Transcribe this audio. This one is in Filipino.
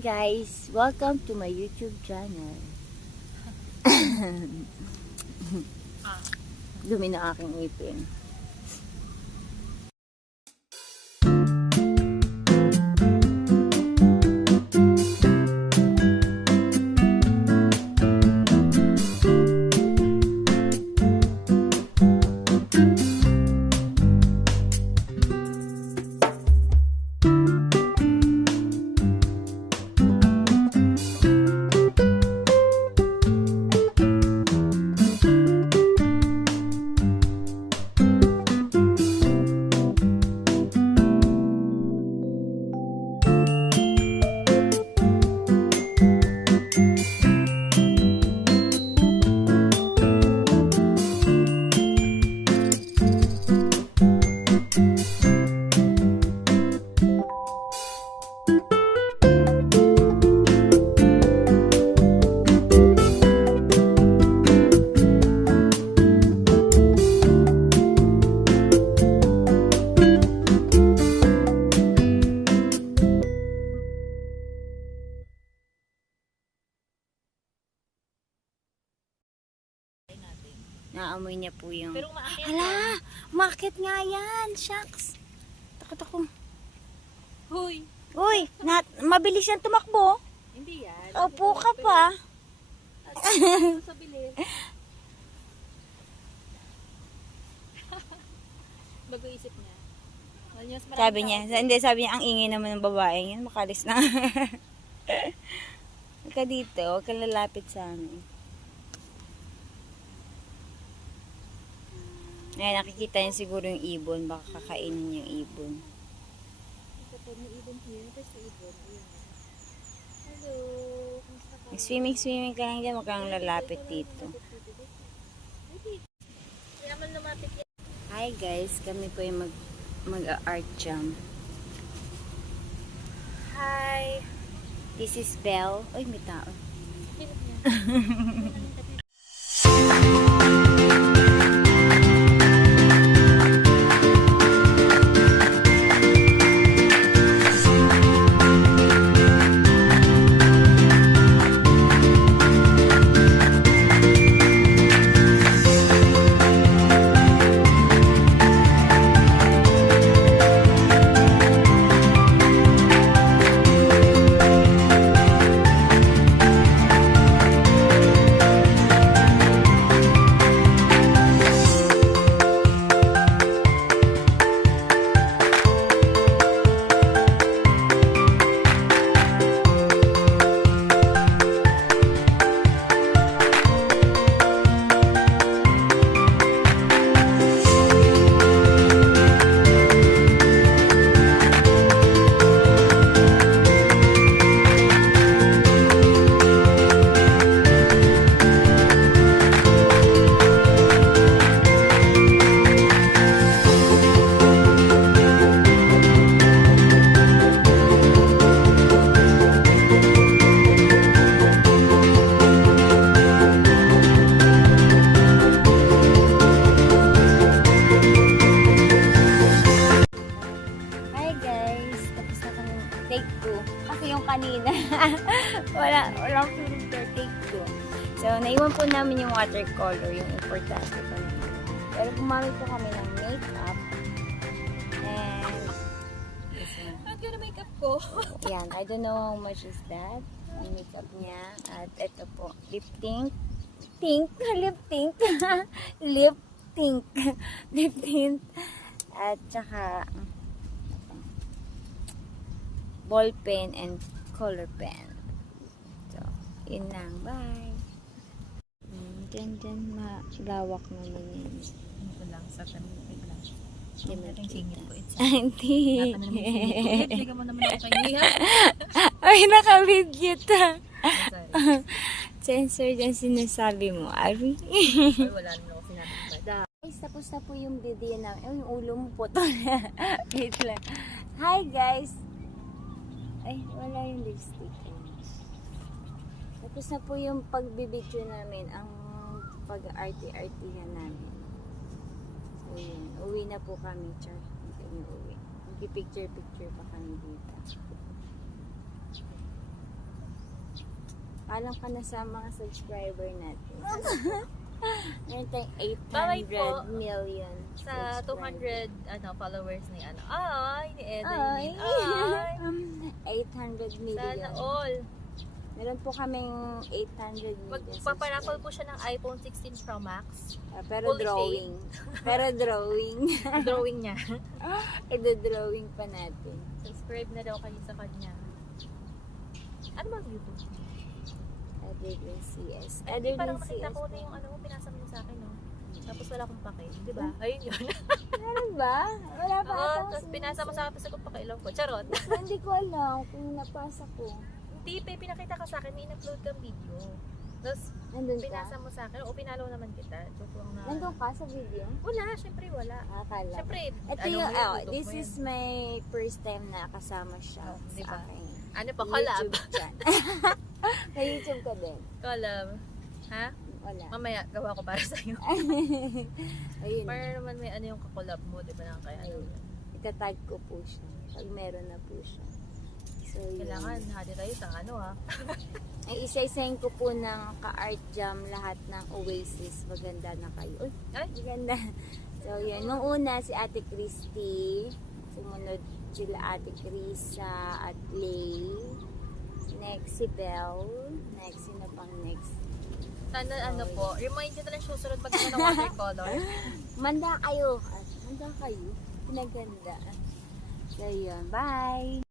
guys! Welcome to my YouTube channel. Dumi na aking ngipin. Naamoy niya po yung... Pero umaakit. Hala! Umakit nga yan! Shucks! Takot ako. Hoy! Uy! Mabilis yan tumakbo. Hindi yan. Opo ka pa. Sa bilis. Bago isip niya. Sabi niya, sabi niya, ang ingay naman ng babae yan. Makalis na. Huwag ka dito. Huwag ka lalapit sa amin. Ngayon, nakikita niya siguro yung ibon. Baka kakainin niya yung ibon. May ibon here. There's the ibon. Hello. Kumusta ka? Swimming ka lang dyan. Huwag kang lalapit dito. Kaya man lumapit yan. Hi guys, kami po yung mag-art jam. Hi! This is Belle. Uy, may tao. Hirap niya. Kanina. walang filter, take 2. So, naiwan po namin yung watercolor, yung importante pa naman. Pero gumamit po kami ng makeup. And, Ang ganda makeup ko. yan, I don't know how much is that. Yung makeup niya. At ito po, lip tint. Lip tint. Lip tint. Lip tint. At saka, ball pen and color pen. So, yun lang. Bye! Dyan, lawak naman yun. Ito lang sa kanilipid lang. Hindi mo Nating singit ko. It's Hindi. Hindi ka mo naman ako kanya. Ay, nakabidyo ta. Sorry. Sensor dyan sinasabi mo. Ari. Ay, wala naman ako sinabi. Guys, tapos na po yung video namin. Yung ulo mo po to. Wait lang. Hi guys. Ay, wala yung lipstick. Tapos na po yung pagbibidyo namin, ang pag-arty-artyhan namin. So, yun. Uwi na po kami, Char. Hindi kami uwi. Magpipicture-picture pa kami dito. Alam ka na sa mga subscriber natin. Meron tayong Bye 800 po. million Sa subscriber. 200 followers ni ni Eda. Ay. Ay. 800 million. Sana all. Meron po kaming 800 million Magpaparapol subscribers. po siya ng iPhone 16 Pro Max. Pero fully drawing. Pero drawing. Drawing niya. Ida-drawing pa natin. Subscribe na daw kayo sa kanya. Ano bang YouTube? Other than CS. Ay, Other parang than nakita CS. ko na yung pinasa mo sa akin, no? Tapos wala akong pake. Di ba? Ayun yun. Meron ba? Wala pa Oo, ata. tapos pinasa mo sa akin, tapos ako pakailaw ko. Charot. Hindi ko alam kung napasa ko. Hindi, pinakita ka sa akin, may in-upload kang video. Tapos Nandun ka? pinasa mo sa akin, o pinalo naman kita. Joke lang na. Nandun ka sa video? Wala, syempre wala. Akala. Syempre, Ito ano yung, mo yun, tutok this mo yun. is my first time na kasama siya Oh, sa diba? aking Ano pa, collab? YouTube channel. May YouTube ka din? Collab. Ha? Wala. Mamaya, gawa ko para sa'yo. Ayun. Para naman may ano yung kakolab mo, di ba na kaya ano. Ayun. Itatag ko po siya. Pag meron na po siya. So, yun. Kailangan, hati tayo sa ano ha. Ay, isa-isahin ko po ng ka-art jam lahat ng Oasis. Maganda na kayo. Uy, Ay, maganda. So, yun. Nung una, si Ate Christy. Sumunod sila Ate Krisa at Lay. Next, si Belle. Next, sino pang next? sana ano po, remind nyo na lang susunod pag ng watercolor. Manda kayo. Manda kayo. Pinaganda. So, yun. Bye!